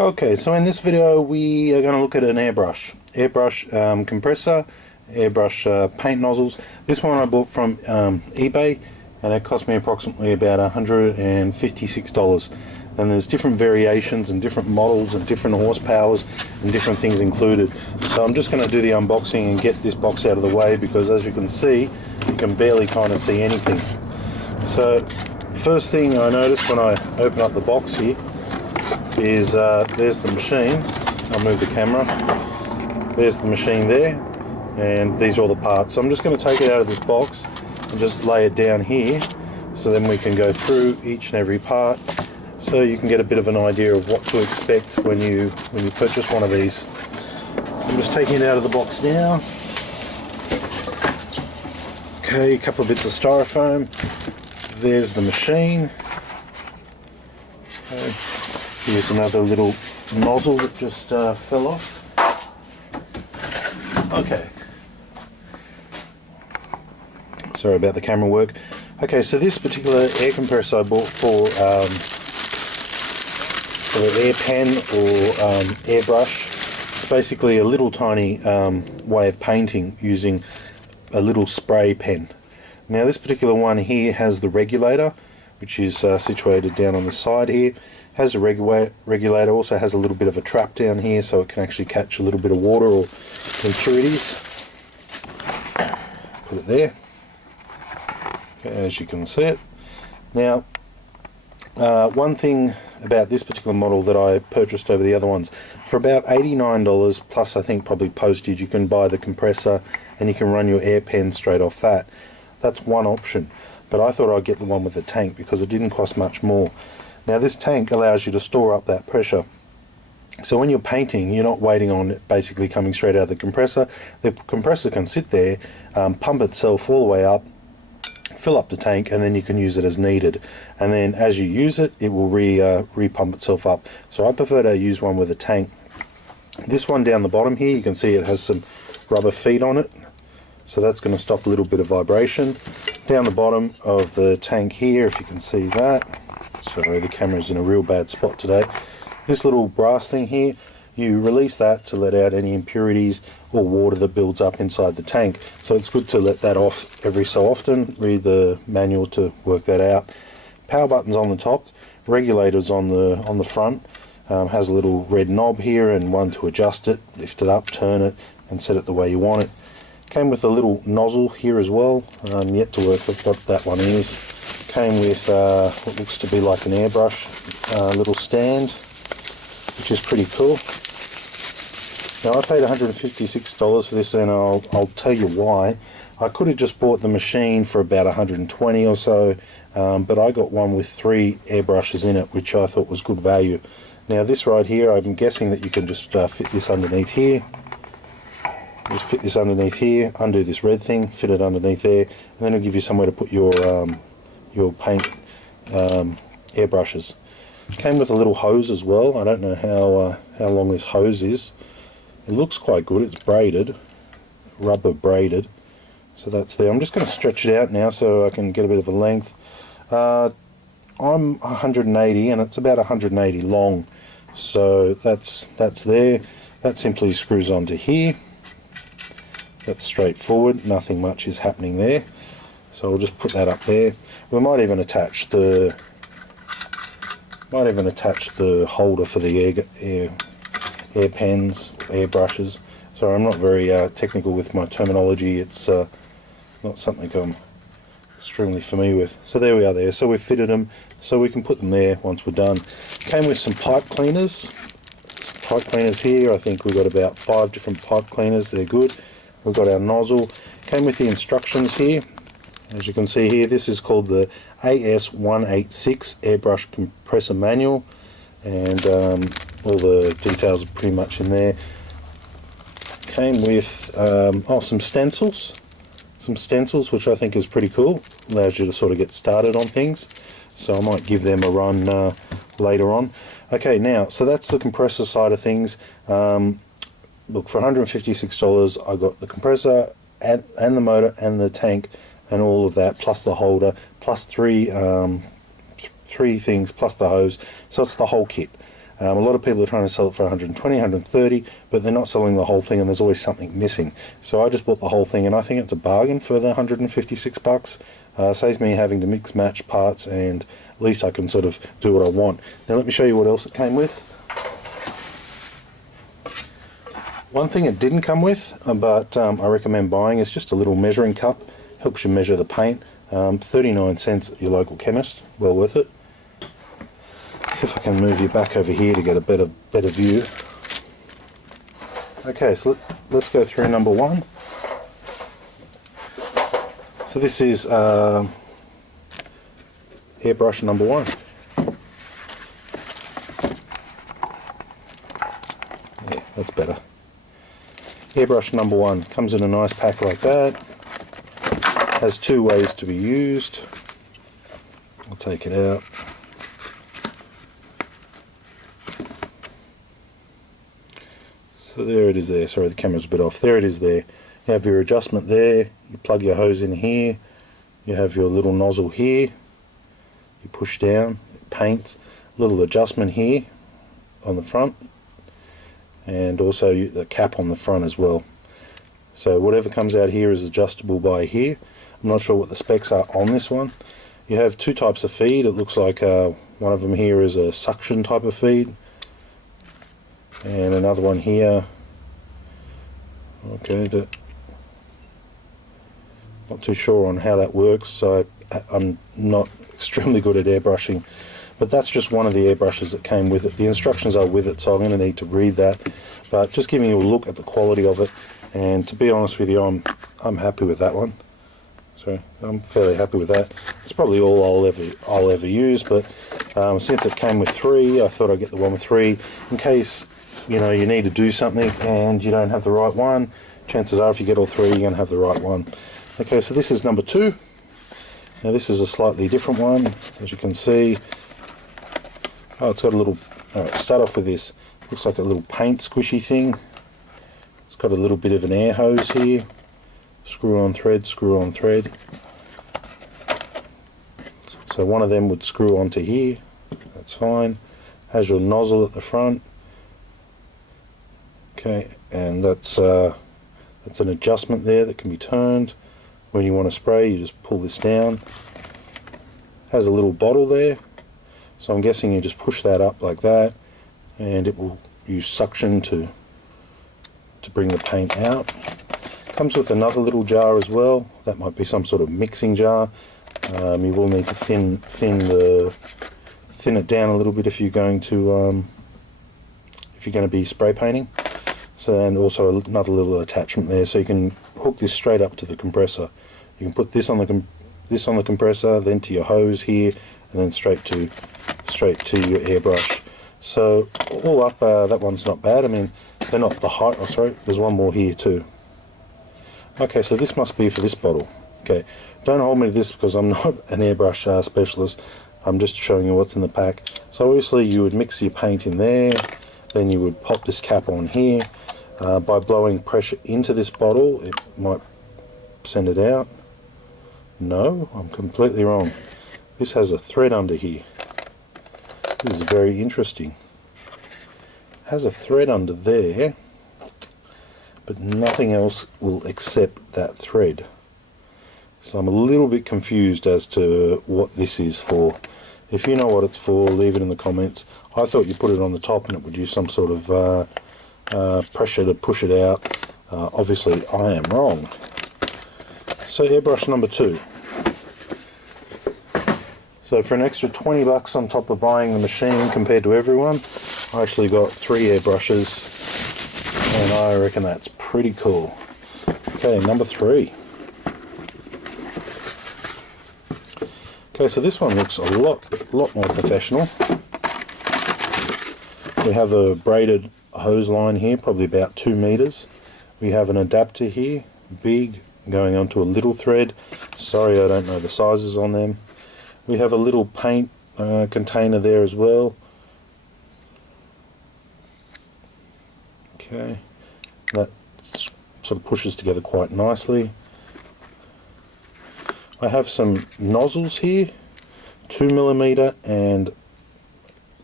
Okay, so in this video we are going to look at an airbrush compressor, airbrush paint nozzles. This one I bought from eBay, and it cost me approximately about $156. And there's different variations and different models and different horsepowers and different things included. So I'm just going to do the unboxing and get this box out of the way, because as you can see, you can barely kind of see anything. So first thing I noticed when I open up the box here is there's the machine. I'll move the camera. There's the machine there, and these are all the parts. So I'm just going to take it out of this box and just lay it down here, so then we can go through each and every part, so you can get a bit of an idea of what to expect when you purchase one of these. So I'm just taking it out of the box now. Okay, a couple of bits of styrofoam. There's the machine. Okay. Here's another little nozzle that just fell off. Okay. Sorry about the camera work. Okay, so this particular air compressor I bought for an air pen or airbrush. It's basically a little tiny way of painting using a little spray pen. Now this particular one here has the regulator, which is situated down on the side here. Has a regulator, also has a little bit of a trap down here, so it can actually catch a little bit of water or impurities. Put it there. Okay, as you can see it. Now, one thing about this particular model that I purchased over the other ones, for about $89 plus I think probably postage, you can buy the compressor and you can run your air pen straight off that. That's one option, but I thought I'd get the one with the tank because it didn't cost much more. Now this tank allows you to store up that pressure, so when you're painting you're not waiting on it basically coming straight out of the compressor. The compressor can sit there, pump itself all the way up, fill up the tank, and then you can use it as needed, and then as you use it, it will re-pump itself up. So I prefer to use one with a tank. This one down the bottom here, you can see it has some rubber feet on it, so that's going to stop a little bit of vibration. Down the bottom of the tank here, if you can see that, sorry, the camera's in a real bad spot today. This little brass thing here, you release that to let out any impurities or water that builds up inside the tank. So it's good to let that off every so often. Read the manual to work that out. Power buttons on the top, regulators on the front. Has a little red knob here and one to adjust it, lift it up, turn it, and set it the way you want it. Came with a little nozzle here as well. Yet to work with what that one is. Came with what looks to be like an airbrush little stand, which is pretty cool. Now I paid $156 for this, and I'll tell you why. I could have just bought the machine for about $120 or so, but I got one with 3 airbrushes in it, which I thought was good value. Now this right here, I'm guessing that you can just fit this underneath here. Just fit this underneath here, undo this red thing, fit it underneath there, and then it'll give you somewhere to put your paint airbrushes. Came with a little hose as well. I don't know how long this hose is. It looks quite good. It's braided, rubber braided. So that's there. I'm just going to stretch it out now so I can get a bit of a length. I'm 180 and it's about 180 long. So that's there. That simply screws onto here. That's straightforward. Nothing much is happening there. So I'll just put that up there. We might even attach the holder for the air pens, air brushes. Sorry, I'm not very technical with my terminology. It's not something I'm extremely familiar with. So there we are there. So we've fitted them, so we can put them there once we're done. Came with some pipe cleaners. Pipe cleaners here. I think we've got about 5 different pipe cleaners. They're good. We've got our nozzle. Came with the instructions here. As you can see here, this is called the AS186 Airbrush Compressor Manual, and all the details are pretty much in there. Came with some stencils, which I think is pretty cool. Allows you to sort of get started on things, so I might give them a run later on. Okay, now, so that's the compressor side of things. Look, for $156 I got the compressor and the motor and the tank and all of that, plus the holder, plus three things, plus the hose. So it's the whole kit. A lot of people are trying to sell it for 120, 130, but they're not selling the whole thing, and there's always something missing. So I just bought the whole thing, and I think it's a bargain for the 156 bucks. Saves me having to mix match parts, and at least I can sort of do what I want. Now let me show you what else it came with. One thing it didn't come with, but I recommend buying, is just a little measuring cup. Helps you measure the paint. 39 cents at your local chemist. Well worth it. See if I can move you back over here to get a better view. Okay, so let's go through number one. So this is airbrush number one. Yeah, that's better. Airbrush number one comes in a nice pack like that. Has two ways to be used. I'll take it out. So there it is there. Sorry, the camera's a bit off. There it is there. You have your adjustment there. You plug your hose in here. You have your little nozzle here. You push down, it paints. Little adjustment here on the front. And also the cap on the front as well. So whatever comes out here is adjustable by here. I'm not sure what the specs are on this one. You have two types of feed. It looks like one of them here is a suction type of feed, and another one here. Okay, not too sure on how that works, so I'm not extremely good at airbrushing. But that's just one of the airbrushes that came with it. The instructions are with it, so I'm going to need to read that. But just giving you a look at the quality of it, and to be honest with you, I'm happy with that one. So I'm fairly happy with that. It's probably all I'll ever use, but since it came with three, I thought I'd get the one with three in case you need to do something and you don't have the right one. Chances are if you get all three, you're going to have the right one. Okay, so this is number two. Now this is a slightly different one, as you can see. Oh, it's got a little, alright, start off with this. Looks like a little paint squishy thing. It's got a little bit of an air hose here. Screw on thread, screw on thread. So one of them would screw onto here. That's fine. Has your nozzle at the front. Okay, and that's an adjustment there that can be turned. When you want to spray, you just pull this down. Has a little bottle there. So I'm guessing you just push that up like that, and it will use suction to bring the paint out. Comes with another little jar as well. That might be some sort of mixing jar. You will need to thin it down a little bit if you're going to be spray painting. So, and also another little attachment there, so you can hook this straight up to the compressor. You can put this on the compressor, then to your hose here, and then straight to your airbrush. So all up, that one's not bad. I mean, they're not the height. Oh, sorry, there's one more here too. Okay, so this must be for this bottle. Okay, don't hold me to this because I'm not an airbrush specialist. I'm just showing you what's in the pack. So obviously you would mix your paint in there, then you would pop this cap on here. By blowing pressure into this bottle, it might send it out. No, I'm completely wrong. This has a thread under here. This is very interesting. It has a thread under there, but nothing else will accept that thread. So I'm a little bit confused as to what this is for. If you know what it's for, leave it in the comments. I thought you put it on the top and it would use some sort of pressure to push it out. Obviously I am wrong. So airbrush number two. So for an extra 20 bucks on top of buying the machine compared to everyone, I actually got 3 airbrushes, and I reckon that's pretty cool. Okay, number 3. Okay, so this one looks a lot more professional. We have a braided hose line here, probably about 2 meters. We have an adapter here, big, going onto a little thread. Sorry, I don't know the sizes on them. We have a little paint container there as well. Okay, that sort of pushes together quite nicely. I have some nozzles here, 2mm and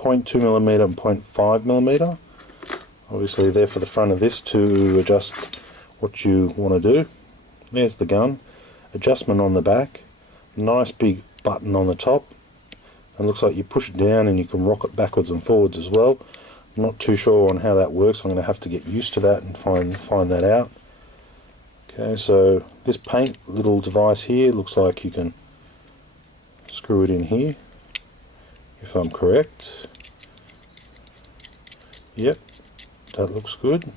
0.2mm and 0.5mm. Obviously there for the front of this to adjust what you want to do. There's the gun. Adjustment on the back. Nice big button on the top. And looks like you push it down and you can rock it backwards and forwards as well. I'm not too sure on how that works. I'm going to have to get used to that and find that out. Okay, so this paint little device here looks like you can screw it in here, if I'm correct. Yep, that looks good.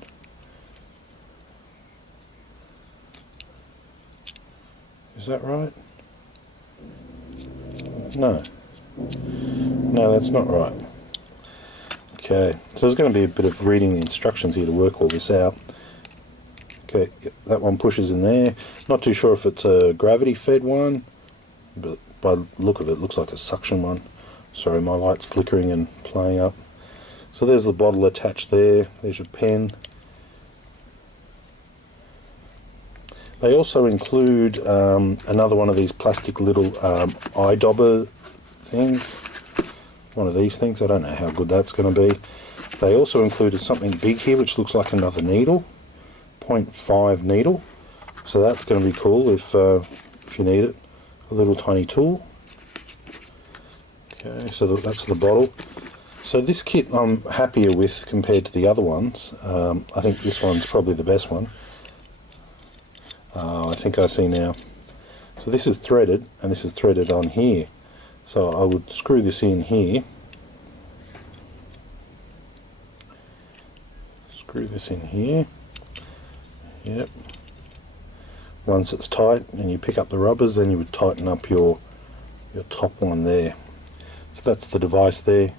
Is that right? No. No, that's not right. Okay, so there's going to be a bit of reading the instructions here to work all this out. Okay, that one pushes in there. Not too sure if it's a gravity fed one, but by the look of it, it looks like a suction one. Sorry, my light's flickering and playing up. So there's the bottle attached there. There's your pen. They also include another one of these plastic little eye dauber things. One of these things. I don't know how good that's going to be. They also included something big here which looks like another needle. 0.5 needle. So that's going to be cool if you need it. A little tiny tool. Okay, so that's the bottle. So this kit I'm happier with compared to the other ones. I think this one's probably the best one. I think I see now. So this is threaded, and this is threaded on here. So I would screw this in here. Screw this in here. Yep. Once it's tight, and you pick up the rubbers, then you would tighten up your top one there. So that's the device there.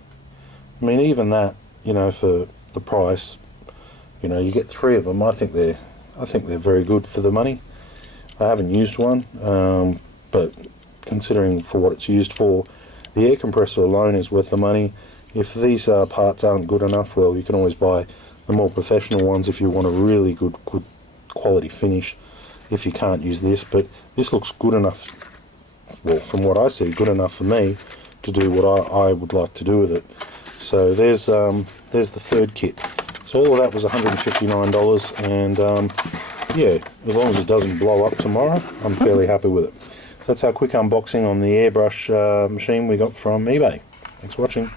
I mean, even that, you know, for the price, you know, you get 3 of them. I think they're very good for the money. I haven't used one, but considering for what it's used for, the air compressor alone is worth the money. If these parts aren't good enough, well, you can always buy the more professional ones if you want a really good quality finish, if you can't use this. But this looks good enough, well, from what I see, good enough for me to do what I would like to do with it. So there's the third kit. So all of that was $159, and yeah, as long as it doesn't blow up tomorrow, I'm fairly happy with it. So that's our quick unboxing on the airbrush machine we got from eBay. Thanks for watching.